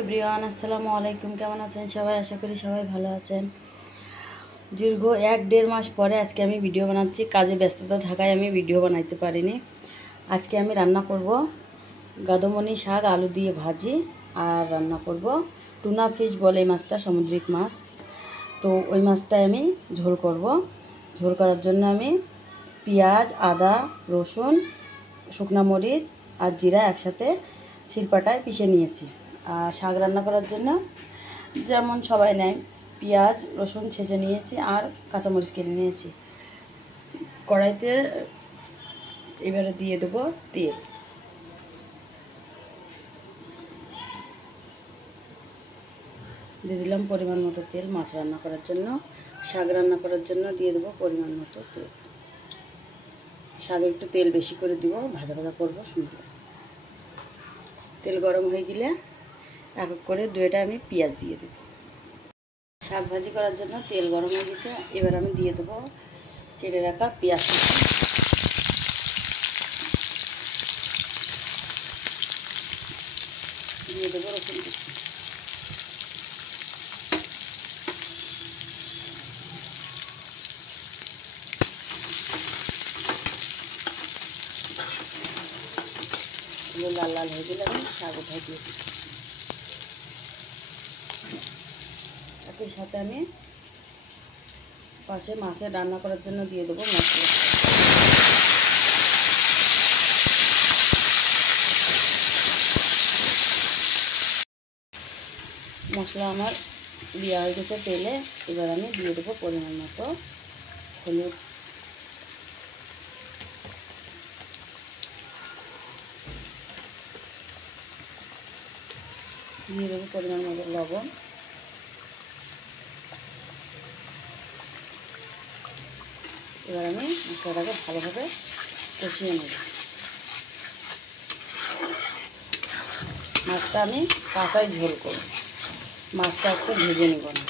Everyone, আসসালামু আলাইকুম। কেমন আছেন সবাই? আশা করি সবাই ভালো আছেন। দীর্ঘ 1-1.5 মাস পরে আজকে আমি ভিডিও বানাচ্ছি। কাজে ব্যস্ততা থাকায় আমি ভিডিও বানাইতে পারিনি। আজকে আমি রান্না করব গাদমনি শাক আলু দিয়ে ভাজি, আর রান্না করব টুনা ফিশ বলে এই মাছটা, সামুদ্রিক মাছ। তো ওই মাছটাই আমি ঝোল করব। ঝোল করার জন্য আমি পেঁয়াজ, আদা, রসুন, শুকনো মরিচ আর জিরা একসাথে শিলপাটায় পিষে নিয়েছি। আর শাক রান্না করার জন্য যেমন সবাই নেয়, পেঁয়াজ রসুন ছেঁচে নিয়েছি আর কাঁচামরিচ কেটে নিয়েছি। কড়াইতে এবারে দিয়ে দেবো তেল। দিয়ে দিলাম পরিমাণ মতো তেল। মাছ রান্না করার জন্য, শাক রান্না করার জন্য দিয়ে দেবো পরিমাণ মতো তেল। শাকে একটু তেল বেশি করে দিব, ভাজা ভাজা করবো সুন্দর। তেল গরম হয়ে গেলে এক এক করে দুইটা আমি পেঁয়াজ দিয়ে দেবো। শাক ভাজি করার জন্য তেল গরম হয়ে গেছে। এবার আমি দিয়ে দেবো কেটে রাখা পেঁয়াজ, দিয়ে দেবো রসুন কুচি, লাল লাল হয়ে গেলে আমি শাক উঠাই দিয়ে দিই। একই সাথে আমি পাশে মাছের রান্না করার জন্য দিয়ে দেবো মশলা। মশলা আমার দেওয়া হয়ে গেছে তেলে। এবার আমি দিয়ে দেবো পরিমাণ মতো হলুদ, দিয়ে দেবো পরিমাণ মতো লবণ, এবার আমি মশলাটাকে ভালোভাবে কষিয়ে নেব। মাছটা আমি কাঁচাই ঝোল করব, মাছটা আজকে ভেজে নেব না।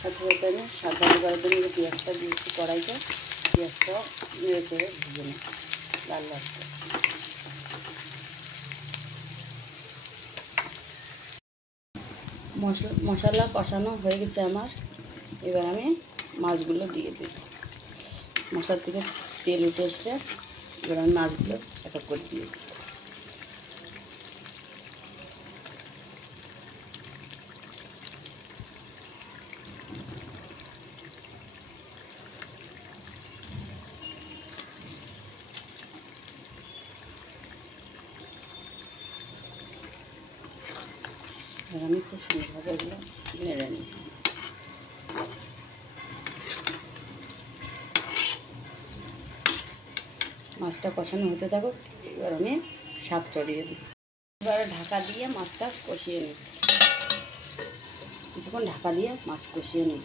সাথে সাথে আমি শাক ভাজি করার জন্য যে পেঁয়াজটা দিয়েছি কড়াইতে, পেঁয়াজটা নেড়ে চেড়ে ভেজে নেব লাল লাল করে। মশলা কষানো হয়ে গেছে আমার। এবার আমি মাছগুলো দিয়ে দিই। মশলার থেকে তেল উঠে এসছে, এবার আমি মাছগুলো এক এক করে দিয়ে দিই। এবার আমি খুব সুন্দরভাবে এগুলো নেড়ে নিই। মাছটা কষানো হতে থাকুক, এবার আমি শাক চড়িয়ে দিই। এবার ঢাকা দিয়ে মাছটা কষিয়ে নিই। কিছুক্ষণ ঢাকা দিয়ে মাছ কষিয়ে নিব।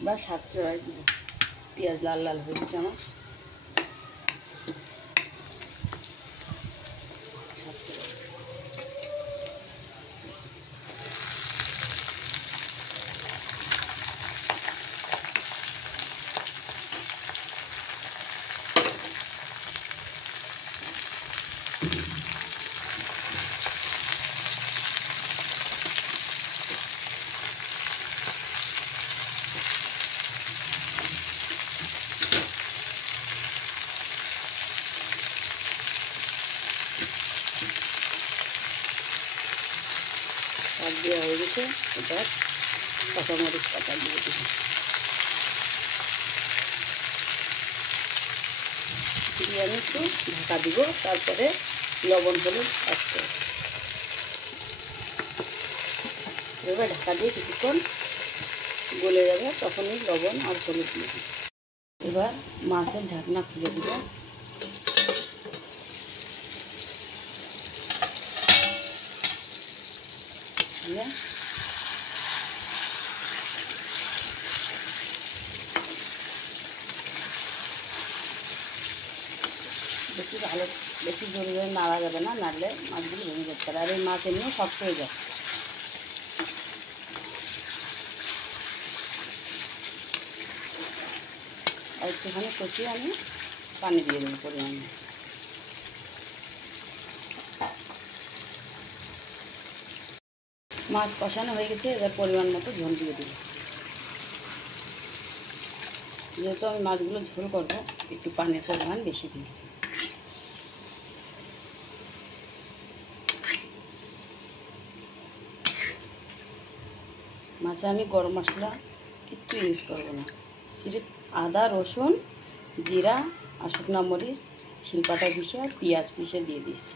এবার শাক চড়াই দিব। পেঁয়াজ লাল লাল হয়ে গেছে আমার। শাক দেওয়া হয়ে গেছে, এবার কাঁচামরিচ কাটা দিয়ে দিব। দিয়ে আমি একটু ঢাকা দিব, তারপরে লবণ হলুদ অ্যাড করব। এবার ঢাকা দিয়ে কিছুক্ষণ গলে যাবে, তখনই লবণ আর হলুদ দিয়ে দিব। এবার মাছের ঢাকনা খুলে দিব। বেশি জোরে জোরে নাড়া যাবে না, নাড়লে মাছগুলো ভেঙে যেতে পারে। আর এই মাছ এমনিও শক্ত হয়ে যায়। আর একটুখানি কষিয়ে আমি পানি দিয়ে দেবো পরিমাণে। মাছ কষানো হয়ে গেছে, এবার পরিমাণ মতো ঝোল দিয়ে দেবো। যেহেতু আমি মাছগুলো ঝোল করবো, একটু পানির পরিমাণ বেশি দিয়েছি। মাছে আমি গরম মশলা কিচ্ছু ইউজ করবো না, সির্ফ আদা, রসুন, জিরা আর শুকনো মরিচ শিলপাটা পিষে আর পেঁয়াজ পিষে দিয়ে দিয়েছি।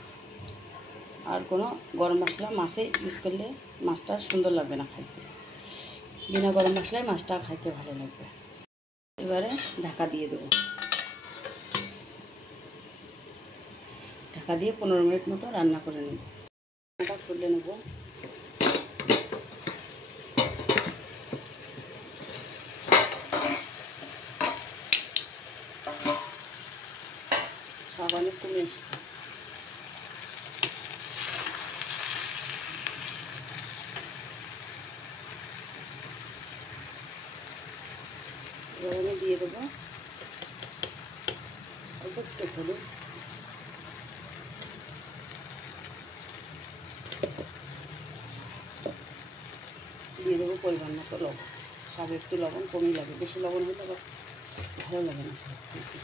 আর কোনো গরম মশলা মাছে ইউজ করলে মাছটা সুন্দর লাগবে না খাইতে, বিনা গরম মশলায় মাছটা খাইতে ভালো লাগবে। এবারে ঢাকা দিয়ে দেবো, ঢাকা দিয়ে 15 মিনিট মতো রান্না করে নেব। রান্নাটা খুলে নেব। সব অনেক কমে এসছে। এবার আমি দিয়ে দেবো অল্প একটু হলুদ, দিয়ে দেবো পরিমাণ মতো লবণ। শাকে একটু লবণ কমই লাগে, বেশি লবণ হলে আবার ভালো লাগে না শাক খেতে।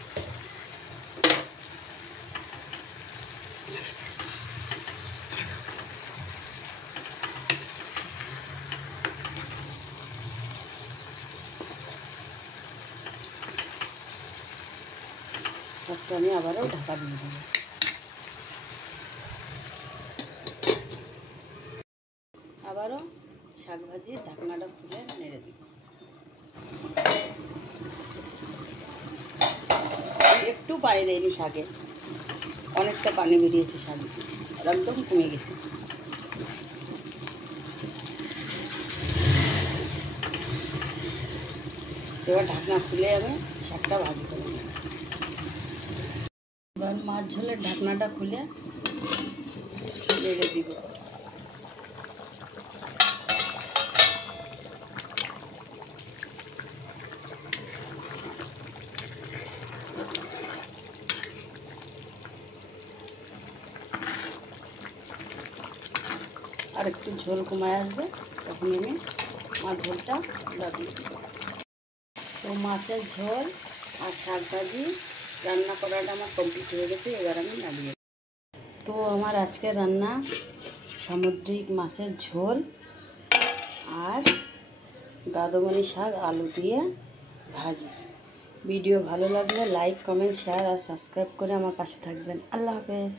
শাকটা আমি আবারও ঢাকা দিয়ে দেবো। আবারও শাক ভাজিয়ে ঢাকনাটা খুলে নেড়ে দিব। একটু পানি দেয়নি শাকে, অনেকটা পানি বেরিয়েছে শাকে, আর একদম কমে গেছে। এবার ঢাকনা খুলে আমি শাকটা ভাজি করে নেব। এবার মাছ ঝোলের ঢাকনাটা খুলে নেড়ে দিব। আর একটু ঝোল কমায় আসবে, তখন আমি মাছ ঝোলটা দিয়ে দেব। তো মাছের ঝোল আর শাক ভাজি রান্না করাটা আমার কমপ্লিট হয়ে গেছে। এবার আমি নামিয়ে। তো আমার আজকের রান্না সামুদ্রিক মাছের ঝোল আর গাদোমনি শাক আলু দিয়ে ভাজি। ভিডিও ভালো লাগলে লাইক, কমেন্ট, শেয়ার আর সাবস্ক্রাইব করে আমার পাশে থাকবেন। আল্লাহ হাফেজ।